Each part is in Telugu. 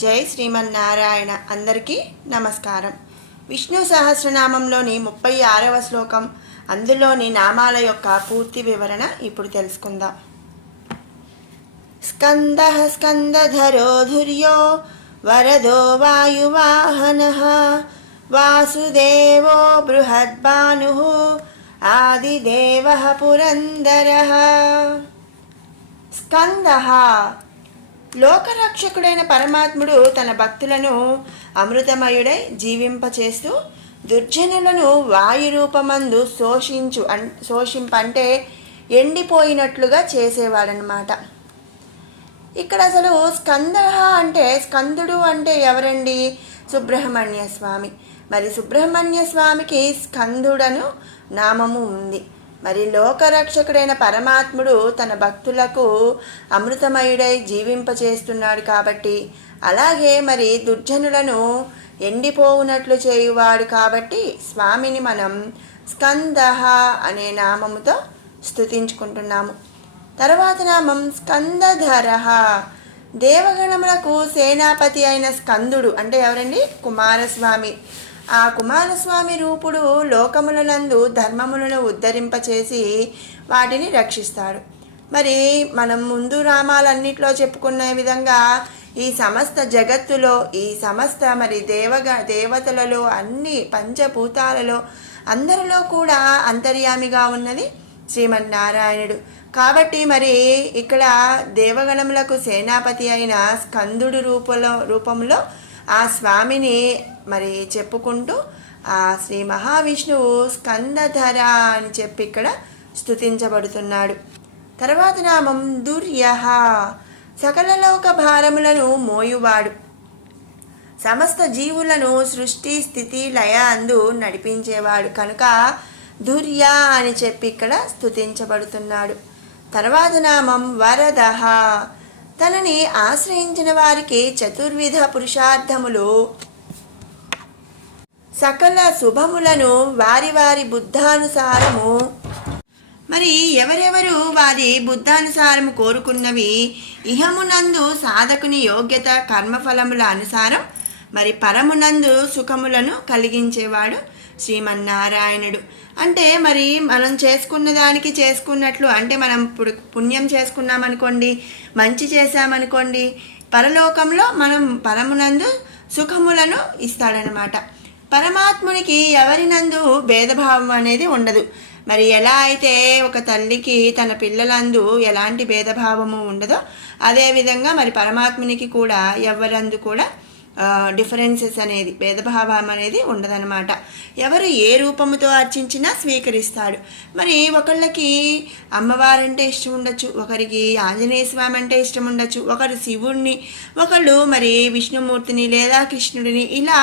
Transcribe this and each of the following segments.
జై శ్రీమన్నారాయణ. అందరికీ నమస్కారం. విష్ణు సహస్రనామంలోని 36వ శ్లోకం, అందులోని నామాల యొక్క పూర్తి వివరణ ఇప్పుడు తెలుసుకుందాం. స్కందః స్కందధరో ధుర్యో వరదో వాయువాహనః వాసుదేవో బృహద్భానుః ఆదిదేవః పురందరః. స్కందః లోకరక్షకుడైన పరమాత్ముడు తన భక్తులను అమృతమయుడై జీవింపచేస్తూ దుర్జనులను వాయురూపమందు శోషింపంటే ఎండిపోయినట్లుగా చేసేవాడనమాట. ఇక్కడ అసలు స్కంద అంటే, స్కందుడు అంటే ఎవరండి? సుబ్రహ్మణ్య స్వామి. మరి సుబ్రహ్మణ్య స్వామికి స్కందుడను నామము ఉంది. మరి లోకరక్షకుడైన పరమాత్ముడు తన భక్తులకు అమృతమయుడై జీవింపచేస్తున్నాడు కాబట్టి, అలాగే మరి దుర్జనులను ఎండిపోవునట్లు చేయువాడు కాబట్టి స్వామిని మనం స్కందః అనే నామముతో స్తుతించుకుంటున్నాము. తర్వాత నామం స్కందధరః. దేవగణములకు సేనాపతి అయిన స్కందుడు అంటే ఎవరండి? కుమారస్వామి. ఆ కుమారస్వామి రూపుడు లోకములనందు ధర్మములను ఉద్ధరింపచేసి వాటిని రక్షిస్తాడు. మరి మనం ముందు రామాలన్నిట్లో చెప్పుకున్న విధంగా ఈ సమస్త జగత్తులో, ఈ సమస్త మరి దేవతలలో, అన్ని పంచభూతాలలో అందరిలో కూడా అంతర్యామిగా ఉన్నది శ్రీమన్నారాయణుడు. కాబట్టి మరి ఇక్కడ దేవగణములకు సేనాపతి అయిన స్కందుడు రూపంలో ఆ స్వామిని మరి చెప్పుకుంటూ ఆ శ్రీ మహావిష్ణువు స్కందధర అని చెప్పి ఇక్కడ స్తుతించబడుతున్నాడు. తర్వాత నామం దుర్యః. సకల లోక భారములను మోయువాడు, సమస్త జీవులను సృష్టి స్థితి లయ అందు నడిపించేవాడు కనుక దుర్య అని చెప్పి ఇక్కడ స్తుతించబడుతున్నాడు. తర్వాత నామం వరదః. తనని ఆశ్రయించిన వారికి చతుర్విధ పురుషార్థములు, సకల శుభములను వారి వారి బుద్ధానుసారము, మరి ఎవరెవరు వారి బుద్ధానుసారము కోరుకున్నవి ఇహమునందు సాధకుని యోగ్యత కర్మఫలముల అనుసారం మరి పరమునందు సుఖములను కలిగించేవాడు శ్రీమన్నారాయణుడు. అంటే మరి మనం చేసుకున్న దానికి చేసుకున్నట్లు, అంటే మనం ఇప్పుడు పుణ్యం చేసుకున్నామనుకోండి, మంచి చేశామనుకోండి, పరలోకంలో మనం పరమునందు సుఖములను ఇస్తాడనమాట. పరమాత్మునికి ఎవరినందు భేదభావం అనేది ఉండదు. మరి ఎలా అయితే ఒక తల్లికి తన పిల్లలందు ఎలాంటి భేదభావము ఉండదో, అదేవిధంగా మరి పరమాత్మునికి కూడా ఎవరందు కూడా డిఫరెన్సెస్ అనేది, భేదభావం అనేది ఉండదన్నమాట. ఎవరు ఏ రూపముతో అర్చించినా స్వీకరిస్తాడు. మరి ఒకళ్ళకి అమ్మవారంటే ఇష్టం ఉండొచ్చు, ఒకరికి ఆంజనేయ స్వామి అంటే ఇష్టం ఉండొచ్చు, ఒకరు శివుణ్ణి, ఒకళ్ళు మరి విష్ణుమూర్తిని లేదా కృష్ణుడిని, ఇలా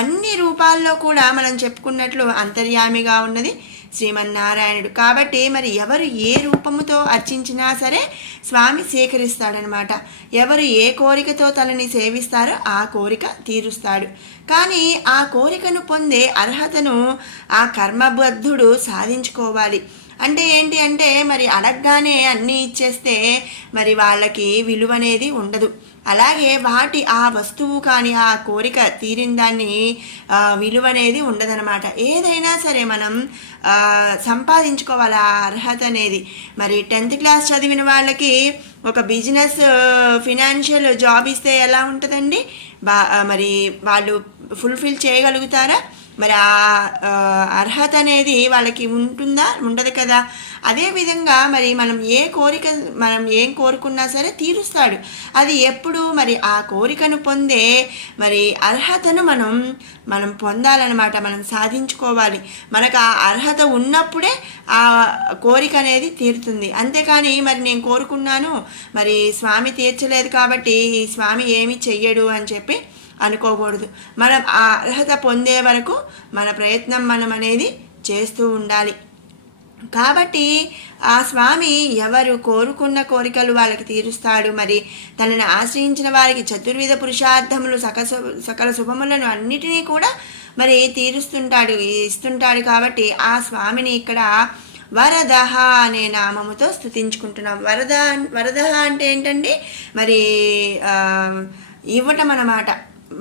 అన్ని రూపాల్లో కూడా మనం చెప్పుకున్నట్లు అంతర్యామిగా ఉన్నది శ్రీమన్నారాయణుడు. కాబట్టి మరి ఎవరు ఏ రూపముతో అర్చించినా సరే స్వామి స్వీకరిస్తాడనమాట. ఎవరు ఏ కోరికతో తనని సేవిస్తారో ఆ కోరిక తీరుస్తాడు. కానీ ఆ కోరికను పొందే అర్హతను ఆ కర్మబద్ధుడు సాధించుకోవాలి. అంటే ఏంటి అంటే మరి అడగగానే అన్నీ ఇచ్చేస్తే మరి వాళ్ళకి విలువ అనేది ఉండదు. అలాగే వాటి ఆ వస్తువు కానీ ఆ కోరిక తీరిన దాన్ని విలువ అనేది ఉండదనమాట. ఏదైనా సరే మనం సంపాదించుకోవాలి ఆ అర్హత అనేది. మరి 10th క్లాస్ చదివిన వాళ్ళకి ఒక బిజినెస్ ఫినాన్షియల్ జాబ్ ఇస్తే ఎలా ఉంటుందండి? మరి వాళ్ళు ఫుల్ఫిల్ చేయగలుగుతారా? మరి ఆ అర్హత అనేది వాళ్ళకి ఉంటుందా? ఉండదు కదా. అదేవిధంగా మరి మనం ఏం కోరుకున్నా సరే తీరుస్తాడు. అది ఎప్పుడు మరి ఆ కోరికను పొందే మరి అర్హతను మనం పొందాలన్నమాట. మనం సాధించుకోవాలి. మనకు ఆ అర్హత ఉన్నప్పుడే ఆ కోరిక అనేది తీరుతుంది. అంతేకాని మరి నేను కోరుకున్నాను, మరి స్వామి తీర్చలేదు కాబట్టి ఈ స్వామి ఏమి చెయ్యడు అని చెప్పి అనుకోకూడదు. మనం ఆ అర్హత పొందే వరకు మన ప్రయత్నం మనం అనేది చేస్తూ ఉండాలి. కాబట్టి ఆ స్వామి ఎవరు కోరుకున్న కోరికలు వాళ్ళకి తీరుస్తాడు. మరి తనని ఆశ్రయించిన వారికి చతుర్విధ పురుషార్థములు, సకల శుభములను అన్నిటినీ కూడా మరి తీరుస్తుంటాడు, ఇస్తుంటాడు. కాబట్టి ఆ స్వామిని ఇక్కడ వరదః అనే నామముతో స్తుతించుకుంటున్నాం. వరద అంటే ఏంటండి? మరి ఇవ్వటం అన్నమాట.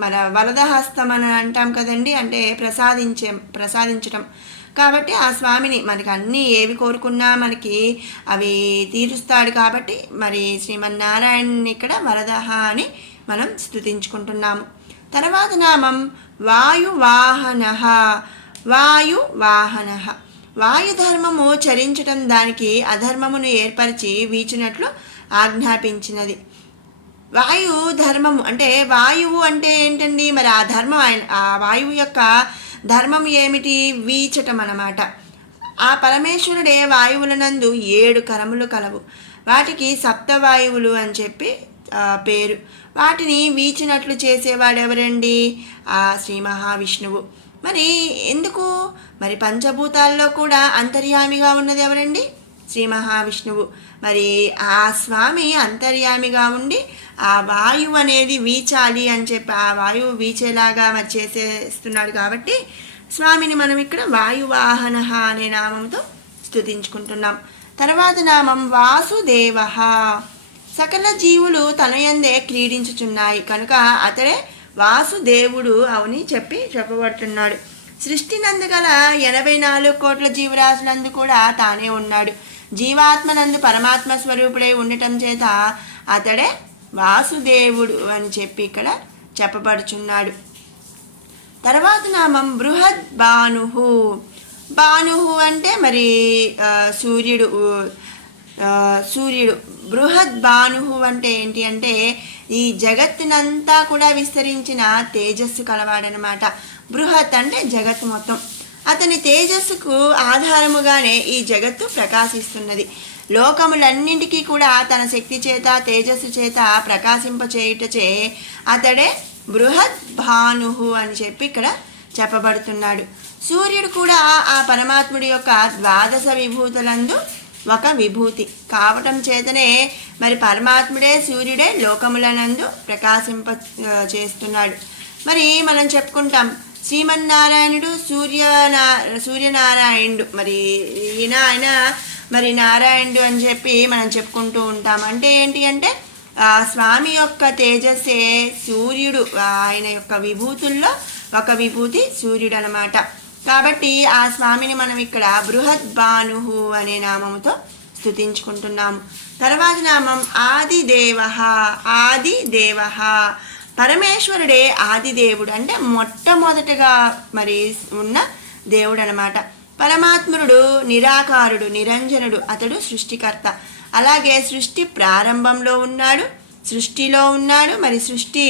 మన వరదహస్తం అని అంటాం కదండి, అంటే ప్రసాదించటం. కాబట్టి ఆ స్వామిని మనకి అన్నీ ఏవి కోరుకున్నా మనకి అవి తీరుస్తాడు. కాబట్టి మరి శ్రీమన్నారాయణని ఇక్కడ వరదహ అని మనం స్తుతించుకుంటున్నాము. తర్వాత నామం వాయువాహన. వాయువాహన వాయుధర్మము చరించటం, దానికి అధర్మమును ఏర్పరిచి వీచినట్లు ఆజ్ఞాపించినది. వాయు ధర్మము అంటే వాయువు అంటే ఏంటండి, మరి ఆ ధర్మం ఆ వాయువు యొక్క ధర్మం ఏమిటి? వీచటం అన్నమాట. ఆ పరమేశ్వరుడే వాయువులనందు 7 కరములు కలవు. వాటికి సప్తవాయువులు అని చెప్పి పేరు. వాటిని వీచినట్లు చేసేవాడు ఎవరండి? ఆ శ్రీ మహావిష్ణువు. మరి ఎందుకు? మరి పంచభూతాల్లో కూడా అంతర్యామిగా ఉన్నది ఎవరండి? శ్రీ మహావిష్ణువు. మరి ఆ స్వామి అంతర్యామిగా ఉండి ఆ వాయువు అనేది వీచాలి అని చెప్పి ఆ వాయువు వీచేలాగా మరి చేసేస్తున్నాడు. కాబట్టి స్వామిని మనం ఇక్కడ వాయువాహన అనే నామంతో స్తుతించుకుంటున్నాం. తర్వాత నామం వాసుదేవ. సకల జీవులు తనయందే క్రీడించుచున్నాయి కనుక అతడే వాసుదేవుడు అని చెప్పబడుతున్నాడు. సృష్టి నందు గల 84 కోట్ల జీవరాశులందు కూడా తానే ఉన్నాడు. జీవాత్మనందు పరమాత్మ స్వరూపుడై ఉండటం చేత అతడే వాసుదేవుడు అని చెప్పి ఇక్కడ చెప్పబడుచున్నాడు. తర్వాత నామం బృహద్ భానుహు. భానుహు అంటే మరి సూర్యుడు. బృహద్ భానుహు అంటే ఏంటి అంటే ఈ జగత్తునంతా కూడా విస్తరించిన తేజస్సు కలవాడనమాట. బృహత్ అంటే జగత్తు మొత్తం. అతని తేజస్సుకు ఆధారముగానే ఈ జగత్తు ప్రకాశిస్తున్నది. లోకములన్నింటికీ కూడా తన శక్తి చేత తేజస్సు చేత ప్రకాశింపచేయుటచే అతడే బృహద్ భానుహు అని చెప్పి ఇక్కడ చెప్పబడుతున్నాడు. సూర్యుడు కూడా ఆ పరమాత్ముడి యొక్క 12 విభూతులందు ఒక విభూతి కావటం చేతనే మరి పరమాత్ముడే సూర్యుడే లోకములనందు ప్రకాశింప చేస్తున్నాడు. మరి మనం చెప్పుకుంటాం శ్రీమన్నారాయణుడు సూర్యనారాయణుడు. మరి ఆయన మరి నారాయణుడు అని చెప్పి మనం చెప్పుకుంటూ ఉంటాం. అంటే ఏంటి అంటే ఆ స్వామి యొక్క తేజస్సే సూర్యుడు. ఆయన యొక్క విభూతుల్లో ఒక విభూతి సూర్యుడు అనమాట. కాబట్టి ఆ స్వామిని మనం ఇక్కడ బృహద్ భానుహు అనే నామముతో స్తుతించుకుంటున్నాము. తర్వాత నామం ఆదిదేవ. ఆదిదేవ పరమేశ్వరుడే ఆదిదేవుడు, అంటే మొట్టమొదటగా మరి ఉన్న దేవుడు అనమాట. పరమాత్ముడు నిరాకారుడు, నిరంజనుడు, అతడు సృష్టికర్త. అలాగే సృష్టి ప్రారంభంలో ఉన్నాడు, సృష్టిలో ఉన్నాడు. మరి సృష్టి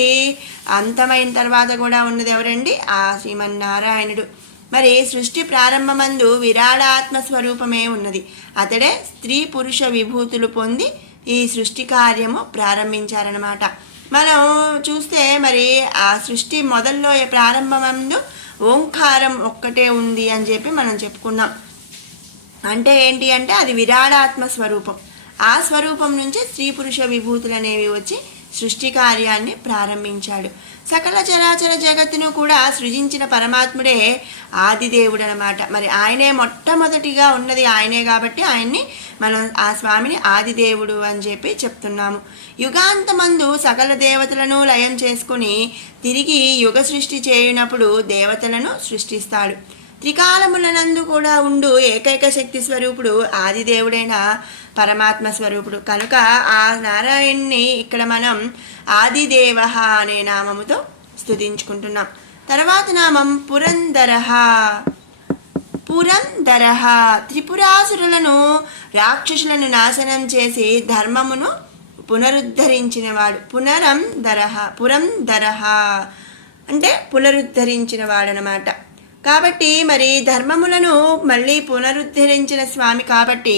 అంతమైన తర్వాత కూడా ఉన్నది ఎవరండి? ఆ శ్రీమన్నారాయణుడు. మరి సృష్టి ప్రారంభమందు విరాడాత్మ స్వరూపమే ఉన్నది. అతడే స్త్రీ పురుష విభూతులు పొంది ఈ సృష్టి కార్యము ప్రారంభించారనమాట. మనం చూస్తే మరి ఆ సృష్టి మొదల్లో ప్రారంభమందు ఓంకారం ఒక్కటే ఉంది అని చెప్పి మనం చెప్పుకున్నాం. అంటే ఏంటి అంటే అది విరాడాత్మ స్వరూపం. ఆ స్వరూపం నుంచి స్త్రీ పురుష విభూతులు అనేవి వచ్చి సృష్టి కార్యాన్ని ప్రారంభించాడు. సకల చరాచర జగత్తును కూడా సృజించిన పరమాత్ముడే ఆదిదేవుడు అనమాట. మరి ఆయనే మొట్టమొదటిగా ఉన్నది ఆయనే కాబట్టి ఆయన్ని మనం ఆ స్వామిని ఆదిదేవుడు అని చెప్పి చెప్తున్నాము. యుగాంతమందు సకల దేవతలను లయం చేసుకుని తిరిగి యుగ సృష్టి చేయునప్పుడు దేవతలను సృష్టిస్తాడు. త్రికాలములనందు కూడా ఉండు ఏకైక శక్తి స్వరూపుడు ఆదిదేవుడైన పరమాత్మ స్వరూపుడు కనుక ఆ నారాయణ్ణి ఇక్కడ మనం ఆదిదేవ అనే నామముతో స్తుతించుకుంటున్నాం. తర్వాత నామం పురందర. పురందర త్రిపురాసురులను రాక్షసులను నాశనం చేసి ధర్మమును పునరుద్ధరించినవాడు. పురందర అంటే పునరుద్ధరించిన వాడనమాట. కాబట్టి మరి ధర్మములను మళ్ళీ పునరుద్ధరించిన స్వామి కాబట్టి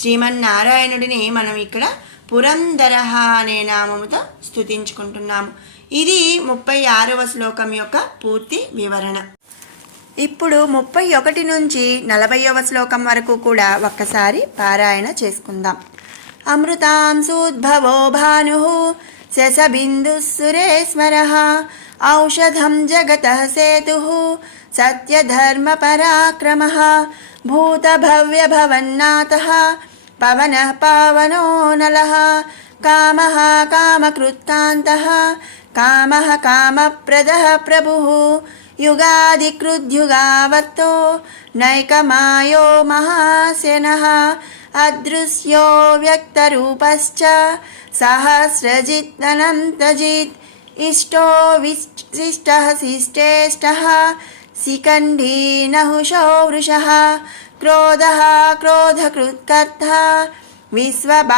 శ్రీమన్నారాయణుడిని మనం ఇక్కడ పురందర అనే నామముతో స్తుతించుకుంటున్నాము. ఇది 36వ శ్లోకం యొక్క పూర్తి వివరణ. ఇప్పుడు 31 నుంచి 40వ శ్లోకం వరకు కూడా ఒక్కసారి పారాయణ చేసుకుందాం. అమృతాంశోద్భవో భాను శశబిందు సురేశ్వర ఔషధం జగతః సేతుః సత్యధర్మ పరాక్రమః భూతభవ్య భవన్నాథః పవనః పావనో నలః కామః కామకృత్కాంతః कामः कामप्रदः प्रभुः युगादिकृद्युगावत्तो नैकमायो महासेनः अदृश्यो व्यक्तरूपश्च सहस्रजित् अनन्तजित् इष्टो विशिष्टः शिष्टेष्टः शिखण्डी नहुषो वृषः क्रोधः क्रोधकृत्कर्ता विश्वबाहुर्महीधरः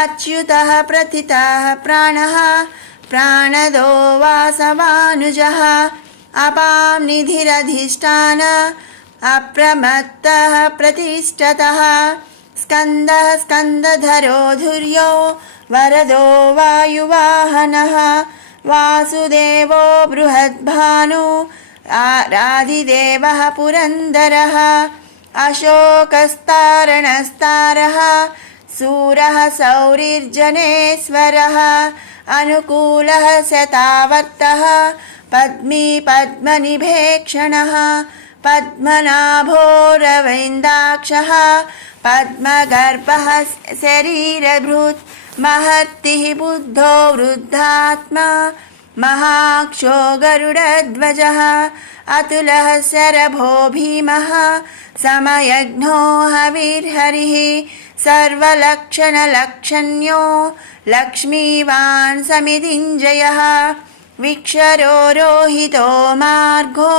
अच्युतः प्रथितः प्राणः प्राणदो वासवानुजः अपां निधिरधिष्ठान अप्रमत्तः प्रतिष्ठतः स्कन्दः स्कन्दधरो धुर्यो वरदो वायुवाहनः वासुदेवो बृहद्भानु राधिदेवः पुरन्दरः अशोकस्तारणस्तारः सूरः सौरिर्जनेश्वरः अनुकूलः शतावर्तः पद्मी पद्मनिभेक्षणः पद्मनाभोरविन्दाक्षः पद्मगर्भः शरीरभृत् महर्तिः बुद्धो वृद्धात्मा महाक्षो गरुडध्वजः अतुलः शरभो भीमः समयज्ञो हविर्हरिः सर्वलक्षणलक्षण्यो लक्ष्मीवान् समितिञ्जयः विक्षरो रोहितो मार्गो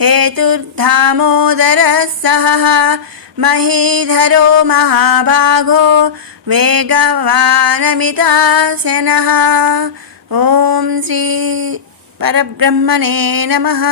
हेतुर्धामोदरः सहः महीधरो महाभागो वेगवानमितासेनः। ॐ श्री परब्रह्मणे नमः।